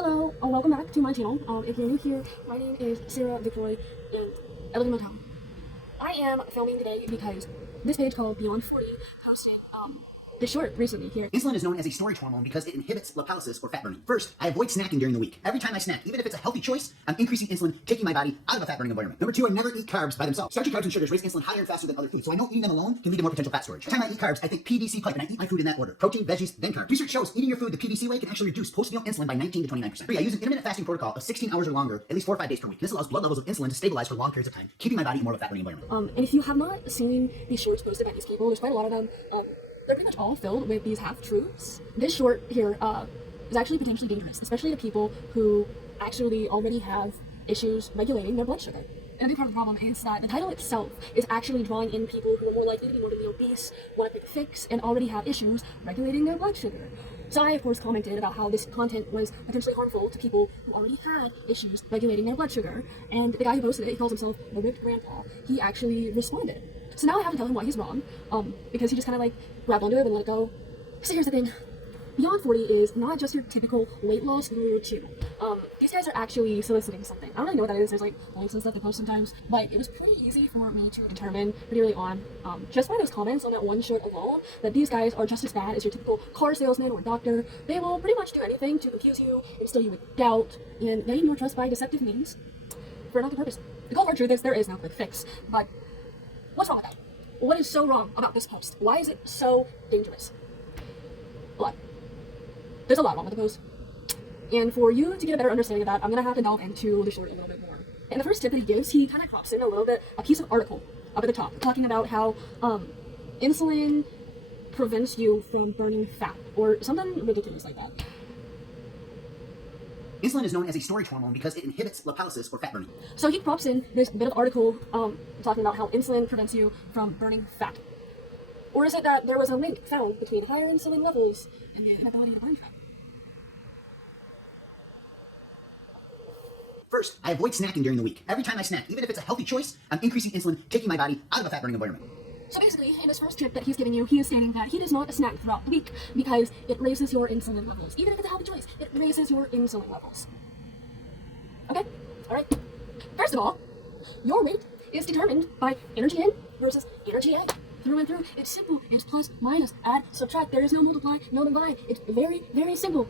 Hello, welcome back to my channel. If you're new here, my name is Sarah Vicroy, and I live in Motown. I am filming today because this page called Beyond 40 posted this short recently here. Insulin is known as a storage hormone because it inhibits lipolysis or fat burning. First, I avoid snacking during the week. Every time I snack, even if it's a healthy choice, I'm increasing insulin, taking my body out of a fat burning environment. Number two, I never eat carbs by themselves. Starchy carbs and sugars raise insulin higher and faster than other foods, so I know eating them alone can lead to more potential fat storage. Every time I eat carbs, I think PVC pipe, and I eat my food in that order. Protein, veggies, then carbs. Research shows eating your food the PVC way can actually reduce post-meal insulin by 19 to 29%. Three, I use an intermittent fasting protocol of 16 hours or longer, at least 4 or 5 days per week. This allows blood levels of insulin to stabilize for long periods of time, keeping my body in more of a fat burning environment. And if you have not seen these shorts posted by these people, there's quite a lot of them. They're pretty much all filled with these half-truths. This short here is actually potentially dangerous, especially to people who actually already have issues regulating their blood sugar. And a big part of the problem is that the title itself is actually drawing in people who are more likely to be morbidly obese, want a quick fix, and already have issues regulating their blood sugar. So I, of course, commented about how this content was potentially harmful to people who already had issues regulating their blood sugar. And the guy who posted it, he calls himself the Ripped Grandpa, he actually responded. So now I have to tell him why he's wrong, because he just kind of like grabbed onto it and let it go. So here's the thing. Beyond 40 is not just your typical weight loss guru too. These guys are actually soliciting something. I don't really know what that is. There's like links and stuff they post sometimes, but it was pretty easy for me to determine pretty early on, just by those comments on that one shirt alone, that these guys are just as bad as your typical car salesman or doctor. They will pretty much do anything to confuse you, instill you with doubt, and gain your trust by deceptive means for another purpose. The cold hard truth is there is no quick fix, but what's wrong with that? What is so wrong about this post? Why is it so dangerous? A lot. There's a lot wrong with the post. And for you to get a better understanding of that, I'm going to have to delve into the short a little bit more. And the first tip that he gives, he kind of crops in a little bit, a piece of article up at the top, talking about how insulin prevents you from burning fat, or something ridiculous like that. Insulin is known as a storage hormone because it inhibits lipolysis or fat burning. So he props in this bit of article talking about how insulin prevents you from burning fat. Or is it that there was a link found between higher insulin levels and the inability to burn fat? First, I avoid snacking during the week. Every time I snack, even if it's a healthy choice, I'm increasing insulin, taking my body out of a fat burning environment. So basically, in this first tip that he's giving you, he is stating that he does not snack throughout the week because it raises your insulin levels. Even if it's a healthy choice, it raises your insulin levels. Okay? Alright. First of all, your weight is determined by energy in versus energy out. Through and through, it's simple. It's plus, minus, add, subtract. There is no multiply, no divide. It's very, very simple.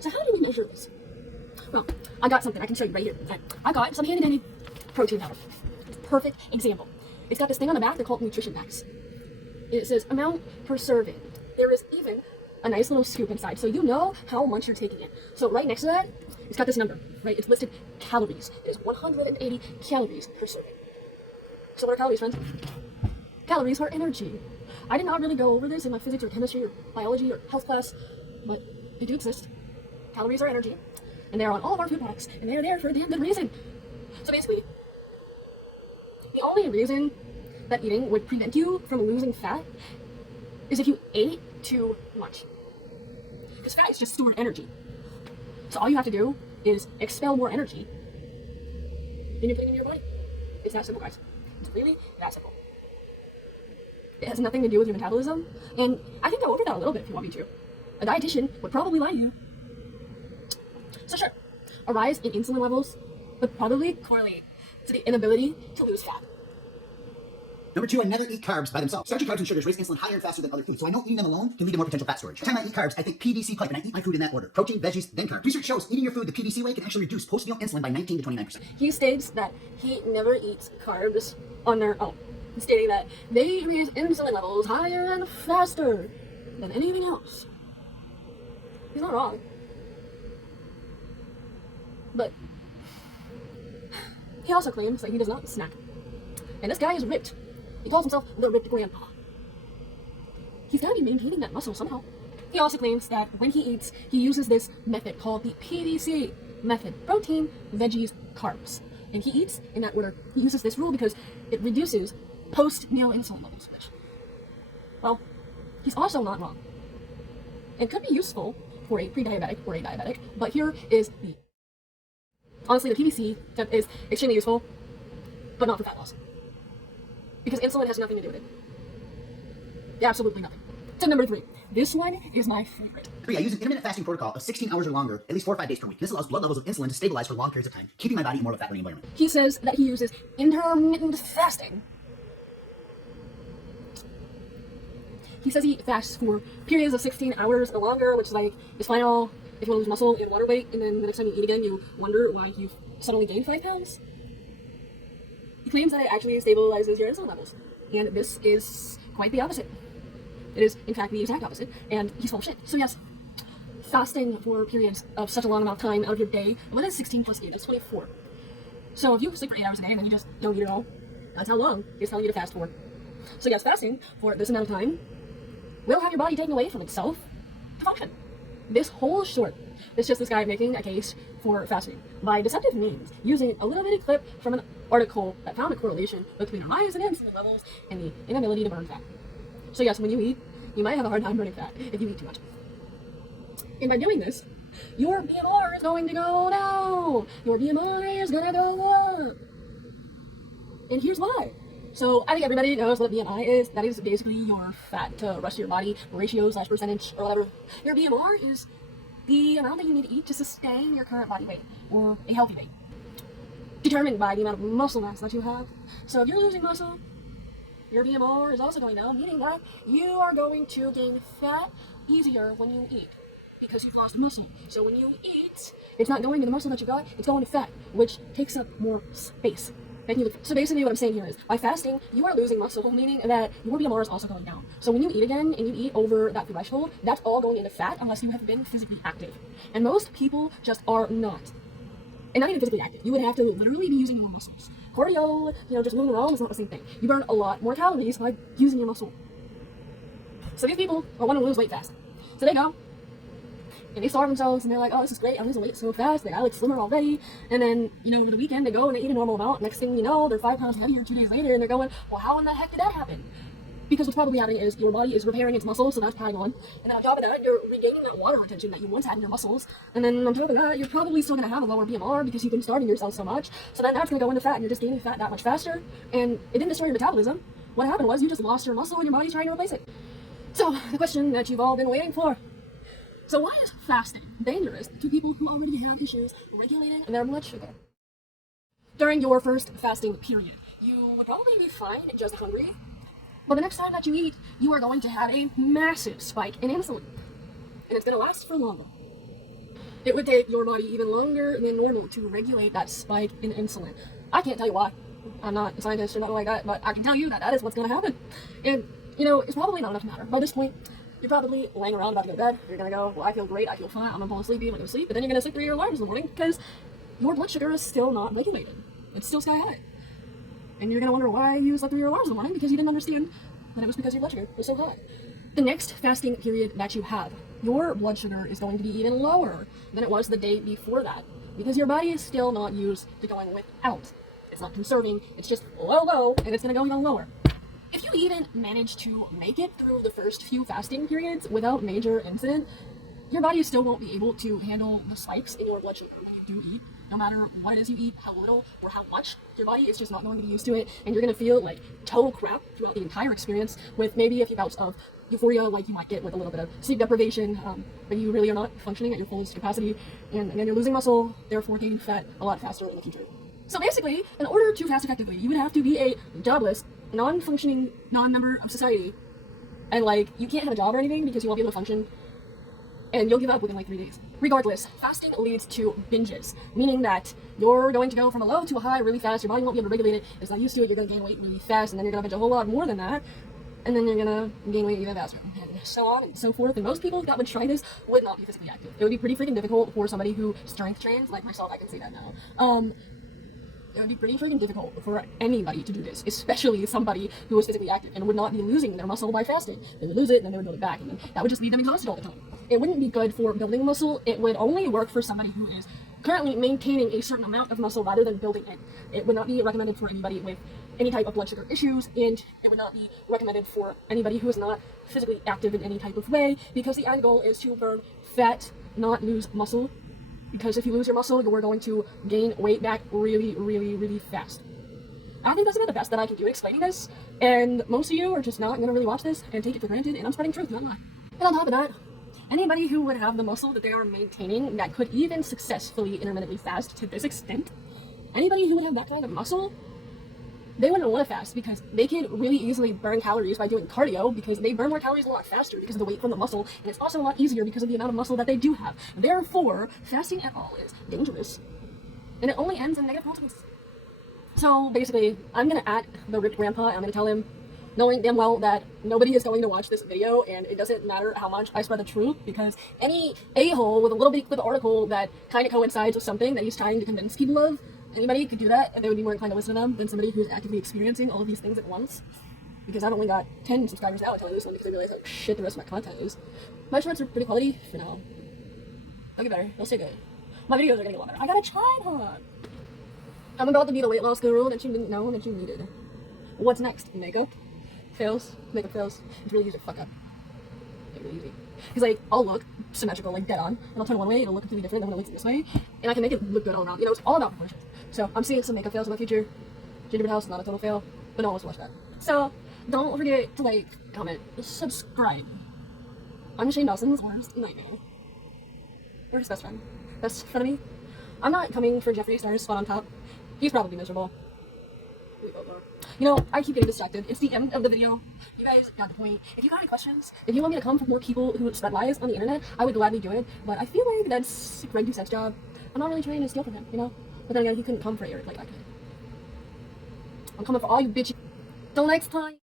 So how do we measure this? Well, I got something I can show you right here. I got some handy dandy protein powder. It's a perfect example. It's got this thing on the back, they're called nutrition facts. It says amount per serving. There is even a nice little scoop inside, so you know how much you're taking in. So right next to that, it's got this number, right? It's listed calories. It is 180 calories per serving. So what are calories, friends? Calories are energy. I did not really go over this in my physics or chemistry or biology or health class, but they do exist. Calories are energy, and they're on all of our food products, and they're there for a damn good reason. So basically, the only reason that eating would prevent you from losing fat is if you ate too much. Because fat is just stored energy. So all you have to do is expel more energy than you're putting into your body. It's that simple, guys. It's really that simple. It has nothing to do with your metabolism, and I can go over that a little bit if you want me to. A dietitian would probably lie to you. So sure, a rise in insulin levels would probably correlate to the inability to lose fat. Number two, I never eat carbs by themselves. Starchy carbs and sugars raise insulin higher and faster than other foods, so I know eating them alone can lead to more potential fat storage. Every time I eat carbs, I think PVC pipe, and I eat my food in that order. Protein, veggies, then carbs. Research shows eating your food the PVC way can actually reduce post-meal insulin by 19 to 29%. He states that he never eats carbs on their own, stating that they raise insulin levels higher and faster than anything else. He's not wrong. But he also claims that he does not snack. And this guy is ripped. He calls himself the Ripped Grandpa. He's gotta be maintaining that muscle somehow. He also claims that when he eats, he uses this method called the PVC method. Protein, veggies, carbs. And he eats in that order. He uses this rule because it reduces post-meal insulin levels, which, well, he's also not wrong. It could be useful for a pre-diabetic or a diabetic, but here is the... Honestly, the PVC tip is extremely useful, but not for fat loss. Because insulin has nothing to do with it. Absolutely nothing. Tip number 3. This one is my favorite. 3. I use an intermittent fasting protocol of 16 hours or longer, at least 4 or 5 days per week. This allows blood levels of insulin to stabilize for long periods of time, keeping my body in more of a fat-burning environment. He says that he uses intermittent fasting. He says he fasts for periods of 16 hours or longer, which is like his final, if you want to lose muscle and water weight, and then the next time you eat again, you wonder why you've suddenly gained 5 pounds. He claims that it actually stabilizes your insulin levels, and this is quite the opposite. It is, in fact, the exact opposite, and he's full of shit. So yes, fasting for periods of such a long amount of time out of your day, what is 16 plus 8? That's 24. So if you sleep for 8 hours a day and then you just don't eat at all, that's how long he's telling you to fast for. So yes, fasting for this amount of time will have your body taken away from itself to function. This whole short is just this guy making a case for fasting by deceptive means, using a little bitty clip from an article that found a correlation between a rise in insulin levels and the inability to burn fat. So yes, when you eat, you might have a hard time burning fat if you eat too much. And by doing this, your BMR is going to go down. Your BMI is going to go up. And here's why. So I think everybody knows what a BMI is. That is basically your fat to rest of your body ratio / percentage or whatever. Your BMR is the amount that you need to eat to sustain your current body weight or a healthy weight, determined by the amount of muscle mass that you have. So if you're losing muscle, your BMR is also going down, meaning that you are going to gain fat easier when you eat because you've lost muscle. So when you eat, it's not going to the muscle that you got, it's going to fat, which takes up more space. So basically what I'm saying here is, by fasting, you are losing muscle, meaning that your BMR is also going down. So when you eat again and you eat over that threshold, that's all going into fat unless you have been physically active. And most people just are not. And not even physically active. You would have to literally be using your muscles. Cardio, just moving around is not the same thing. You burn a lot more calories by using your muscle. So these people are wanting to lose weight fast. So they go, and they starve themselves, and they're like, oh, this is great, I'm losing weight so fast, I look slimmer already. And then, over the weekend, they go and they eat a normal amount. Next thing you know, they're 5 pounds heavier 2 days later, and they're going, well, how in the heck did that happen? Because what's probably happening is your body is repairing its muscle, so that's piling on. And then on top of that, you're regaining that water retention that you once had in your muscles. And then on top of that, you're probably still going to have a lower BMR because you've been starving yourself so much. So then that's going to go into fat, and you're just gaining fat that much faster. And it didn't destroy your metabolism. What happened was you just lost your muscle, and your body's trying to replace it. So the question that you've all been waiting for. So why is fasting dangerous to people who already have issues regulating their blood sugar? During your first fasting period, you would probably be fine, just hungry. But the next time that you eat, you are going to have a massive spike in insulin. And it's going to last for longer. It would take your body even longer than normal to regulate that spike in insulin. I can't tell you why. I'm not a scientist or nothing like that, but I can tell you that that is what's going to happen. And, it's probably not enough matter. By this point, you're probably laying around about to go to bed. You're going to go, well, I feel great, I feel fine, I'm going to fall asleep, I'm going to sleep. But then you're going to sleep through your alarms in the morning because your blood sugar is still not regulated. It's still sky high. And you're going to wonder why you slept through your alarms in the morning because you didn't understand that it was because your blood sugar was so high. The next fasting period that you have, your blood sugar is going to be even lower than it was the day before that because your body is still not used to going without. It's not conserving, it's just low, and it's going to go even lower. If you even manage to make it through the first few fasting periods without major incident, your body still won't be able to handle the spikes in your blood sugar when you do eat. No matter what it is you eat, how little or how much, your body is just not going to be used to it, and you're going to feel like total crap throughout the entire experience with maybe a few bouts of euphoria like you might get with a little bit of sleep deprivation, but you really are not functioning at your fullest capacity, and then you're losing muscle, therefore gaining fat a lot faster in the future. So basically, in order to fast effectively, you would have to be a jobless, non-functioning, non-member of society, and you can't have a job or anything because you won't be able to function, and you'll give up within 3 days. Regardless, fasting leads to binges, meaning that you're going to go from a low to a high really fast, your body won't be able to regulate it, it's not used to it, you're going to gain weight really fast, and then you're going to binge a whole lot more than that, and then you're going to gain weight even faster, and so on and so forth. And most people that would try this would not be physically active. It would be pretty freaking difficult for somebody who strength trains, like myself, I can say that now. It would be pretty freaking difficult for anybody to do this, especially somebody who was physically active and would not be losing their muscle by fasting. They would lose it and then they would build it back, and then that would just leave them exhausted all the time. It wouldn't be good for building muscle. It would only work for somebody who is currently maintaining a certain amount of muscle rather than building it. It would not be recommended for anybody with any type of blood sugar issues, and it would not be recommended for anybody who is not physically active in any type of way, because the end goal is to burn fat, not lose muscle. Because if you lose your muscle, you're going to gain weight back really, really, really fast. I think that's about the best that I can do explaining this, and most of you are just not going to really watch this and take it for granted, and I'm spreading truth, not lie. And on top of that, anybody who would have the muscle that they are maintaining that could even successfully intermittently fast to this extent, anybody who would have that kind of muscle, they wouldn't want to fast because they can really easily burn calories by doing cardio because they burn more calories a lot faster because of the weight from the muscle, and it's also a lot easier because of the amount of muscle that they do have. Therefore, fasting at all is dangerous, and it only ends in negative consequences. So basically, I'm gonna at the ripped grandpa and I'm gonna tell him, knowing damn well that nobody is going to watch this video and it doesn't matter how much I spread the truth, because any a-hole with a little bit of article that kind of coincides with something that he's trying to convince people of, anybody could do that and they would be more inclined to listen to them than somebody who's actively experiencing all of these things at once. Because I've only got 10 subscribers now until I lose them because I realize how shit the rest of my content is. My shorts are pretty quality for now. They'll get better. They'll stay good. My videos are gonna get a lot better. I got a tripod! I'm about to be the weight loss guru that you didn't know that you needed. What's next? Makeup? Fails. Makeup fails. It's really easy to fuck up. It's really easy. Because like, I'll look symmetrical, like dead on, and I'll turn one way and it'll look completely different than when it looks this way, and I can make it look good all around. You know, it's all about proportions. So I'm seeing some makeup fails in my future. Gingerbread House, not a total fail, but no one wants to watch that. So don't forget to like, comment, subscribe. I'm Shane Dawson's worst nightmare. Or his best friend. Best friend of me. I'm not coming for Jeffree Star's spot on top. He's probably miserable. We both are. You know, I keep getting distracted. It's the end of the video. You guys got the point. If you got any questions, if you want me to come for more people who spread lies on the internet, I would gladly do it. But I feel like that's Greg Doucette's job. I'm not really trying to steal from him, you know? But then again, he couldn't come for Eric like I could. I'm coming for all you bitches. Till next time.